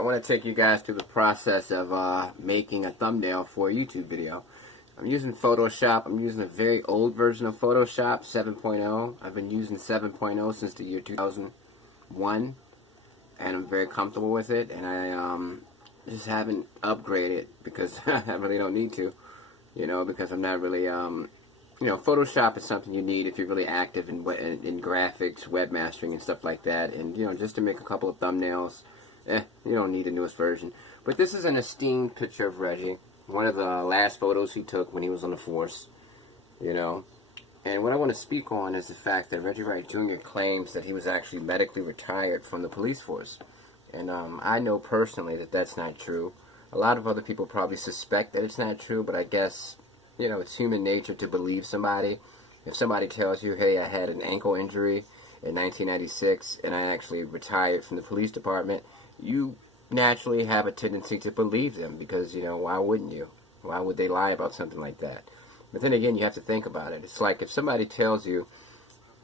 I want to take you guys through the process of making a thumbnail for a YouTube video. I'm using Photoshop. I'm using a very old version of Photoshop, 7.0. I've been using 7.0 since the year 2001, and I'm very comfortable with it, and I just haven't upgraded because I really don't need to, because I'm not really, Photoshop is something you need if you're really active in graphics, webmastering, and stuff like that, and, just to make a couple of thumbnails. You don't need the newest version. But this is an esteemed picture of Reggie. One of the last photos he took when he was on the force, And what I want to speak on is the fact that Reggie Wright Jr. claims that he was actually medically retired from the police force. And I know personally that that's not true. A lot of other people probably suspect that it's not true, but I guess, it's human nature to believe somebody. If somebody tells you, hey, I had an ankle injury in 1996 and I actually retired from the police department, you naturally have a tendency to believe them because, why wouldn't you? Why would they lie about something like that? But then again, you have to think about it. It's like if somebody tells you,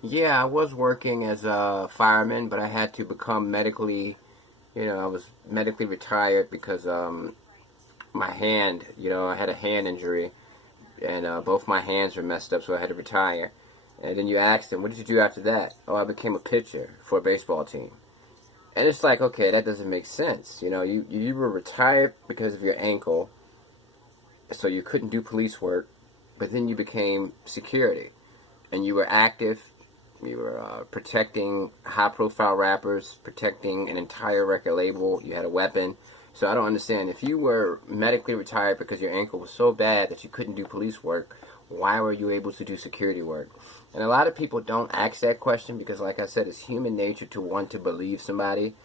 yeah, I was working as a fireman, but I had to become medically, I was medically retired because my hand, I had a hand injury, and both my hands were messed up, so I had to retire. And then you ask them, what did you do after that? Oh, I became a pitcher for a baseball team. And it's like, okay, that doesn't make sense. You were retired because of your ankle, so you couldn't do police work, but then you became security. And you were active, you were protecting high-profile rappers, protecting an entire record label, you had a weapon. So I don't understand. If you were medically retired because your ankle was so bad that you couldn't do police work, why were you able to do security work? And a lot of people don't ask that question because, like I said, it's human nature to want to believe somebody,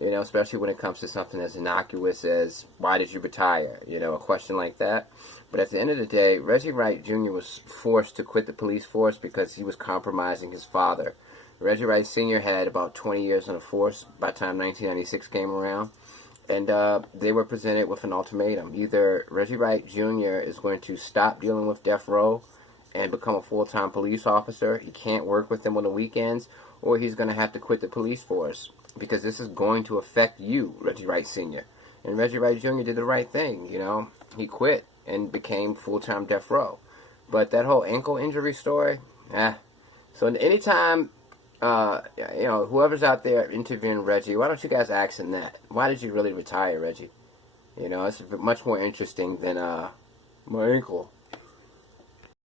especially when it comes to something as innocuous as, why did you retire? A question like that. But at the end of the day, Reggie Wright Jr. was forced to quit the police force because he was compromising his father. Reggie Wright Sr. had about 20 years on the force by the time 1996 came around. And they were presented with an ultimatum. Either Reggie Wright Jr. is going to stop dealing with death row and become a full-time police officer. He can't work with them on the weekends, or he's going to have to quit the police force because this is going to affect you, Reggie Wright Sr. And Reggie Wright Jr. did the right thing, He quit and became full-time death row. But that whole ankle injury story, So anytime whoever's out there interviewing Reggie, why don't you guys ask him that? Why did you really retire, Reggie? It's much more interesting than my ankle.